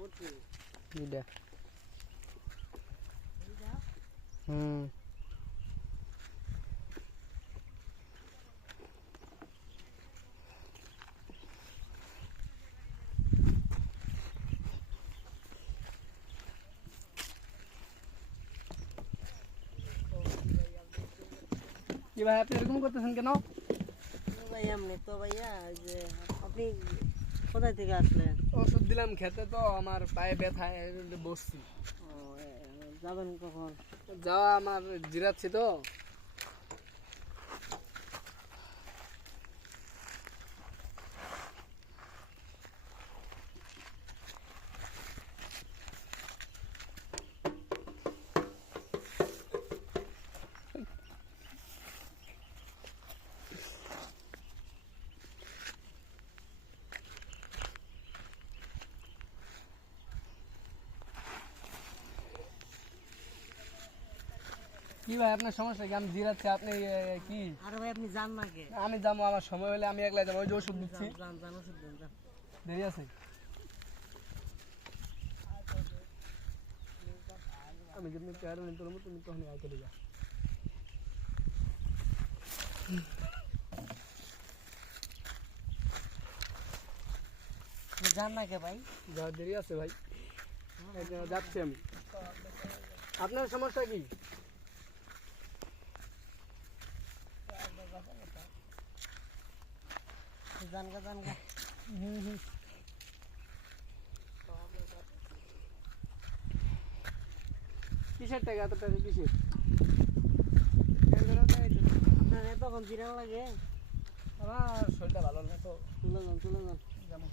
করছি দুইটা হুম কি ভাই আপনি এরকম করতেছেন কেন ভাই এমনি তো ভাইয়া ওই যে আপনি কোথায় থেকে আসলেন? ওষুধ দিলাম খেতে তো আমার পায়ে ব্যথা বসছি। যাবেন কখন? যাওয়া আমার জিরাচ্ছি তো। কি ভাই আপনার সমস্যা কি? আমি জিরাচ্ছি আপনি কি? আরে ভাই আপনি যান না কে আমি যাব আমার সময় হলে আমি একলা যাব ওই যে ওষুধ দিচ্ছি। দেরি আছে? আমি যেমনি চেয়ারে নিতে পারব তুমি যা যান না কে ভাই। যা দেরি আছে ভাই। যাচ্ছি আমি। আপনার সমস্যা কি? যান গা হুম হুম কিসের টাকা এত টাকা কিসের? আপনার এতক্ষণ জিরান লাগে। আমার শরীরটা ভালো না তো। চলে যান চলে যান। যেমন